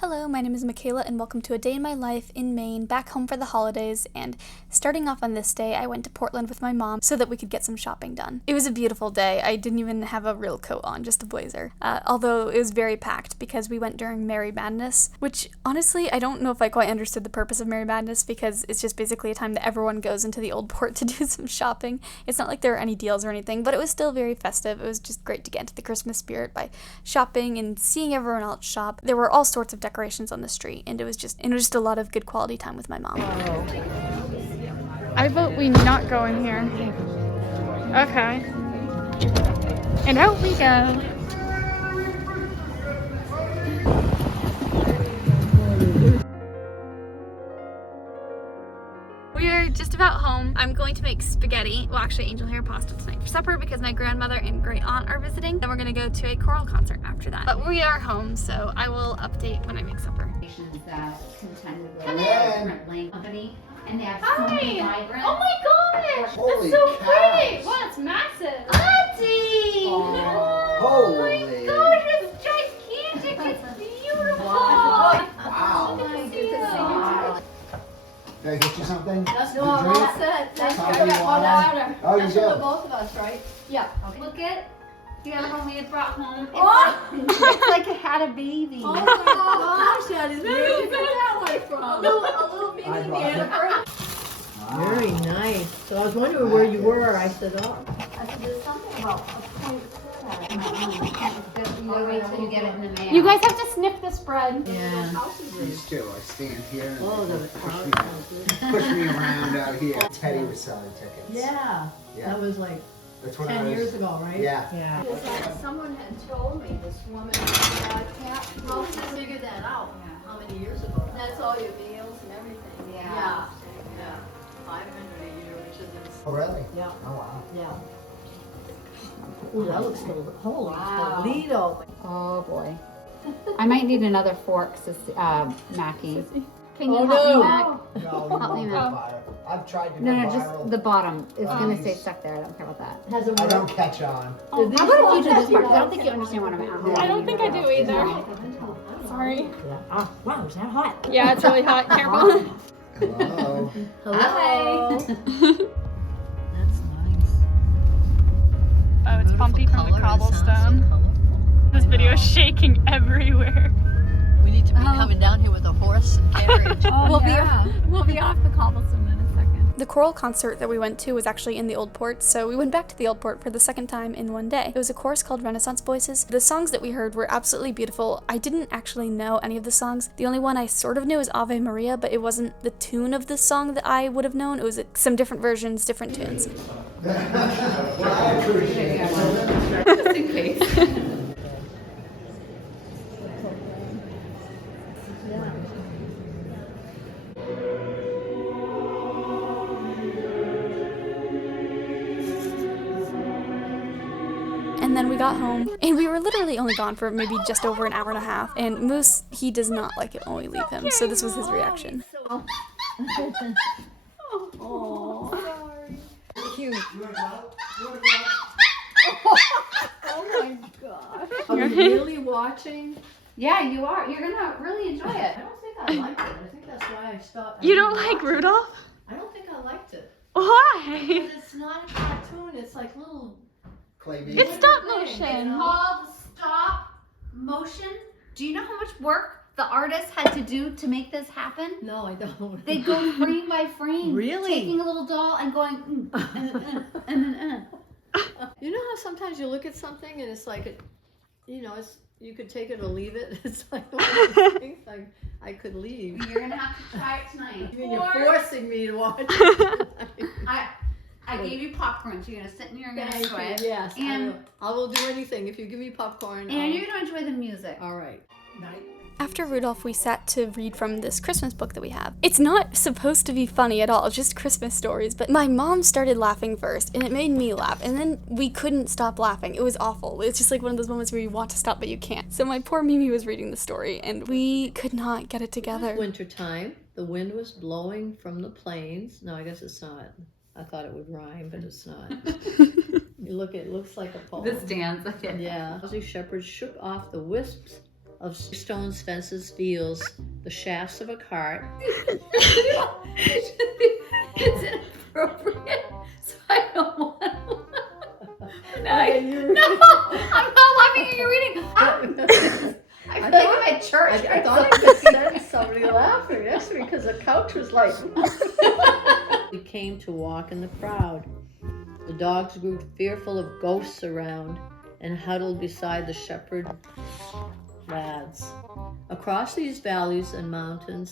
Hello, my name is Michaela and welcome to a day in my life in Maine, back home for the holidays, and starting off on this day, I went to Portland with my mom so that we could get some shopping done. It was a beautiful day. I didn't even have a real coat on, just a blazer. Although it was very packed because we went during Merry Madness, which honestly, I don't know if I quite understood the purpose of Merry Madness because it's just basically a time that everyone goes into the old port to do some shopping. It's not like there were any deals or anything, but it was still very festive. It was just great to get into the Christmas spirit by shopping and seeing everyone else shop. There were all sorts of decorations on the street, and it was just a lot of good quality time with my mom. I vote we not go in here. Okay. And out we go. We are just about home. I'm going to make spaghetti, well actually angel hair pasta tonight for supper because my grandmother and great aunt are visiting. Then we're gonna go to a choral concert after that. But we are home, so I will update when I make supper. That contend with a different lane company, and they have so many vibrant. Oh my gosh! Holy that's so cow. pretty! Wow, it's massive! Auntie! Holy. Oh my gosh, it's gigantic! It's beautiful! Wow. Oh my goodness. Did I get you something? That's Did all you drink? set. That's Coffee, good. water? Oh, you That's do? for both of us, right? Yeah. Look at the other one we had brought home. Oh! It's like it had a baby. Oh my gosh, that is where did you get that one from? A little baby I brought it. Amber. Wow. Very nice. So I was wondering where you were. I said, oh. I said, there's something about a point you wait till you get it in the mail. You guys have to sniff this bread. Yeah. These two, I stand here and Oh, they the push me around out here. Teddy was selling tickets. Yeah. Yeah. That was like That's when 10 I was, years ago, right? Yeah. Yeah. It's like someone had told me, this woman cat house to figure that out. How many years ago? That's all your meals and everything. Yeah. Yeah. 500 a year, which is Oh, really? Yeah. Oh, wow. Yeah. Ooh, that looks so, holy Wow. Toledo. Oh boy. I might need another fork, Mackie. Can you Oh, help no. me, Mac? No, you Help won't me, go Mac. viral. I've tried to No, go no, viral. just the bottom. It's gonna stay These- stuck there. I don't care about that. Has a I word. don't catch on. How about if you do this part? 'Cause I don't think you understand what I'm at. I don't think I do either. Sorry. Yeah. Ah, wow, is that hot? Yeah, it's really hot. Careful. Hello. Hello. That's nice. Oh, it's bumpy from the cobblestone. This video is shaking everywhere. We need to be coming down here with a horse and carriage. We'll be off the cobblestone in a second. The choral concert that we went to was actually in the Old Port, so we went back to the Old Port for the second time in one day. It was a chorus called Renaissance Voices. The songs that we heard were absolutely beautiful. I didn't actually know any of the songs. The only one I sort of knew is Ave Maria, but it wasn't the tune of the song that I would have known. It was some different versions, different tunes. I appreciate it. Just in case. And then we got home, and we were literally only gone for maybe just over an hour and a half. And Moose, he does not like it when we leave him, so this was his reaction. Cute. Oh my gosh. Are you really watching? Yeah, you are. You're gonna really enjoy it. I don't think I liked it. I think that's why I stopped. You don't like Rudolph? I don't think I liked it. Why? Because it's not a cartoon. It's like little. Clay It's stop It's motion. called stop motion. Do you know how much work the artist had to do to make this happen? No, I don't. They go frame by frame. Really? Taking a little doll and going, and then. You know how sometimes you look at something and it's like, it's you could take it or leave it. It's like one of those things like I could leave. You're gonna have to try it tonight. You're forcing me to watch it. I gave you popcorn, so you're gonna sit and you're gonna enjoy it. Yes, And- I will do anything if you give me popcorn. And you're gonna enjoy the music. All right. Night. After Rudolph, we sat to read from this Christmas book that we have. It's not supposed to be funny at all, it's just Christmas stories, but my mom started laughing first, and it made me laugh, and then we couldn't stop laughing. It was awful. It's just like one of those moments where you want to stop, but you can't. So my poor Mimi was reading the story, and we could not get it together. Winter time. The wind was blowing from the plains. No, I guess it's not. I thought it would rhyme, but it's not. You look, it looks like a poem. This dance. Yeah. The shepherds shook off the wisps of stones, fences, fields, the shafts of a cart. It's inappropriate, so I don't want to. No, I'm not laughing at your reading. I feel like I'm at church. I thought I could sense somebody laughing next to me because the couch was like. We came to walk in the crowd. The dogs grew fearful of ghosts around and huddled beside the shepherd lads. Across these valleys and mountain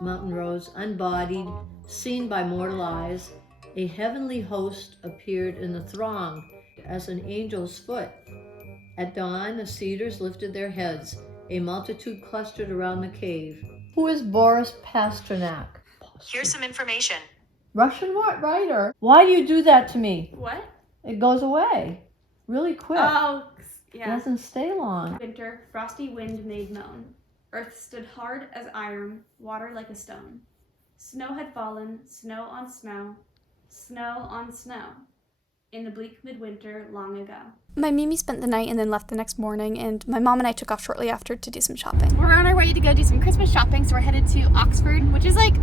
roads, unbodied, seen by mortal eyes, a heavenly host appeared in the throng as an angel's foot. At dawn, the cedars lifted their heads. A multitude clustered around the cave. Who is Boris Pasternak? Here's some information. Russian writer. Why do you do that to me? What? It goes away really quick. Oh, It yeah. doesn't stay long. Winter, frosty wind made moan. Earth stood hard as iron, water like a stone. Snow had fallen, snow on snow, snow on snow, in the bleak midwinter long ago. My Mimi spent the night and then left the next morning, and my mom and I took off shortly after to do some shopping. We're on our way to go do some Christmas shopping, so we're headed to Oxford, which is like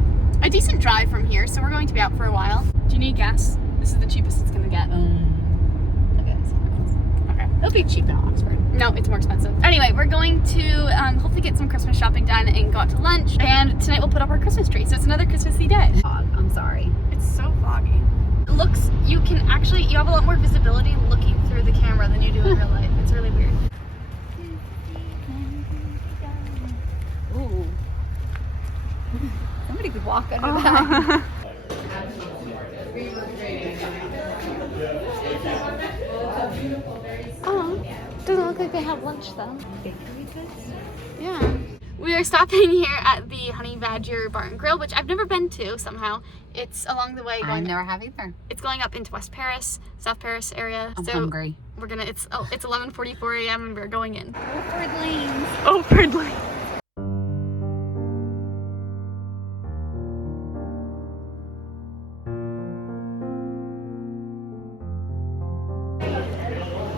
a decent drive from here, so we're going to be out for a while. Do you need gas? This is the cheapest it's gonna get. Okay. It'll be cheap in Oxford. No, it's more expensive. Anyway, we're going to hopefully get some Christmas shopping done and go out to lunch, and tonight we'll put up our Christmas tree, so it's another Christmassy day. I'm sorry. It's so foggy. It looks, you have a lot more visibility looking through the camera than you do in real life. It's really weird. Ooh. Somebody could walk under that. Oh, doesn't look like they have lunch though. Yeah. We are stopping here at the Honey Badger Bar and Grill, which I've never been to somehow. It's along the way I going. never have either. It's going up into West Paris, South Paris area. I'm so hungry. We're gonna. It's 11:44 a.m. and we're going in. Oakford Lanes. Oakford Lane.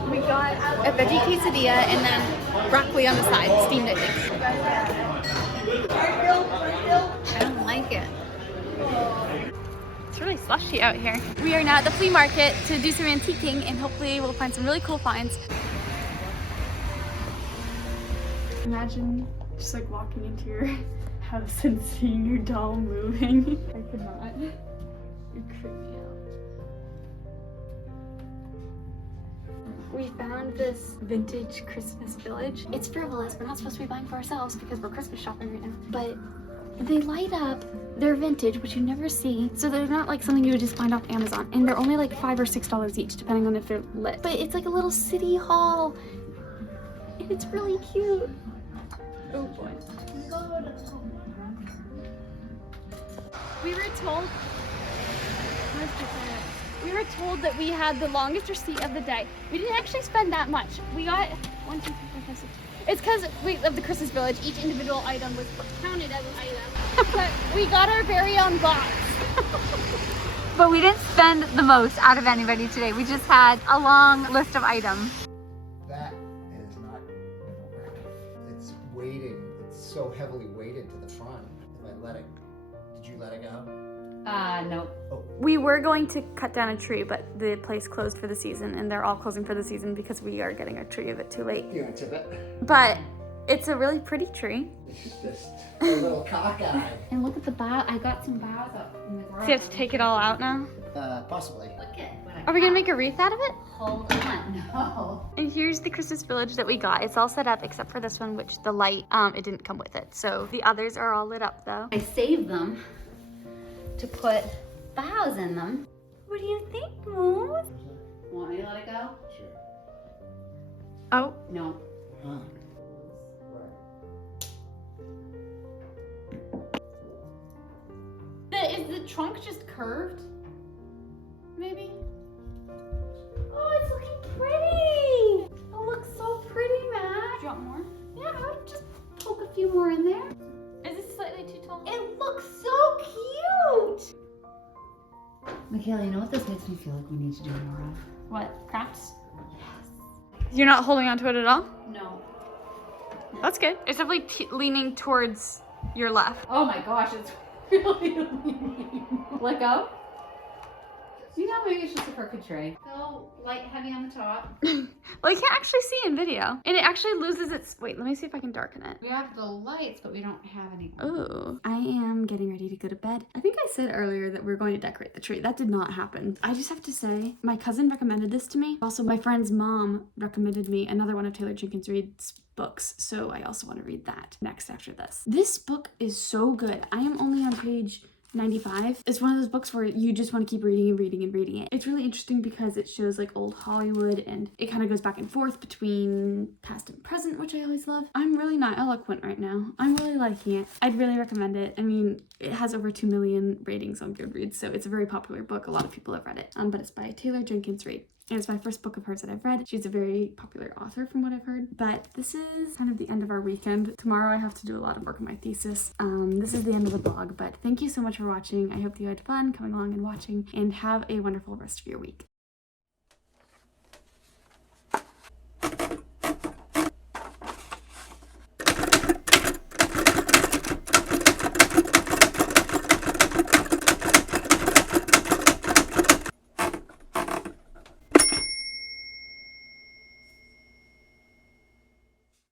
We got a veggie quesadilla and then broccoli on the side, steamed I think. I don't like it. It's really slushy out here. We are now at the flea market to do some antiquing and hopefully we'll find some really cool finds. Imagine just like walking into your house and seeing your doll moving. I could not. You're creepy out. We found this vintage Christmas village. It's frivolous. We're not supposed to be buying for ourselves because we're Christmas shopping right now. But they light up. They're vintage, which you never see. So they're not like something you would just find off Amazon. And they're only like $5 or $6 each, depending on if they're lit. But it's like a little city hall. And it's really cute. Oh boy. We were told that we had the longest receipt of the day. We didn't actually spend that much. We got 1, 2, 3, 4, 5, 6. It's because of the Christmas village. Each individual item was counted as an item. But we got our very own box. But we didn't spend the most out of anybody today. We just had a long list of items. That is not, it's weighted, it's so heavily weighted to the front. If I let it, did you let it go? Nope. We were going to cut down a tree, but the place closed for the season, and they're all closing for the season because we are getting a tree a bit too late. You want to tip it? But it's a really pretty tree. It's just a little cockeyed. And look at the bough. I got some boughs up in the garage. So you have to take it all out now? Possibly. Look at what I Are we gonna make a wreath out of it? Hold on. No. And here's the Christmas village that we got. It's all set up except for this one, which the light, it didn't come with it. So the others are all lit up though. I saved them to put boughs in them. What do you think, Moose? Want me to let it go? Sure. Oh, No. Huh. Is the trunk just curved? Maybe? Oh, it's looking pretty! It looks so pretty, Matt. Do you want more? Yeah, I would just poke a few more in there. Is this slightly too tall? It looks so cute! Michaela, you know what this makes me feel like we need to do more of? What, crafts? You're not holding on to it at all? No. That's good. It's definitely leaning towards your left. Oh my gosh, it's really let go. You know, maybe it's just a crooked tray. So light, heavy on the top. Well, you can't actually see in video. And it actually loses its, wait, let me see if I can darken it. We have the lights, but we don't have any. Oh, I am getting ready to go to bed. I think I said earlier that we were going to decorate the tree. That did not happen. I just have to say, my cousin recommended this to me. Also, my friend's mom recommended me another one of Taylor Jenkins Reid's books, so I also want to read that next after this. This book is so good. I am only on page 95. It's one of those books where you just want to keep reading and reading and reading it. It's really interesting because it shows like old Hollywood and it kind of goes back and forth between past and present, which I always love. I'm really not eloquent right now. I'm really liking it. I'd really recommend it. I mean, it has over 2 million ratings on Goodreads, so it's a very popular book. A lot of people have read it. But it's by Taylor Jenkins Reid. And it's my first book of hers that I've read. She's a very popular author from what I've heard. But this is kind of the end of our weekend. Tomorrow I have to do a lot of work on my thesis. This is the end of the vlog, but thank you so much for watching. I hope you had fun coming along and watching, and have a wonderful rest of your week.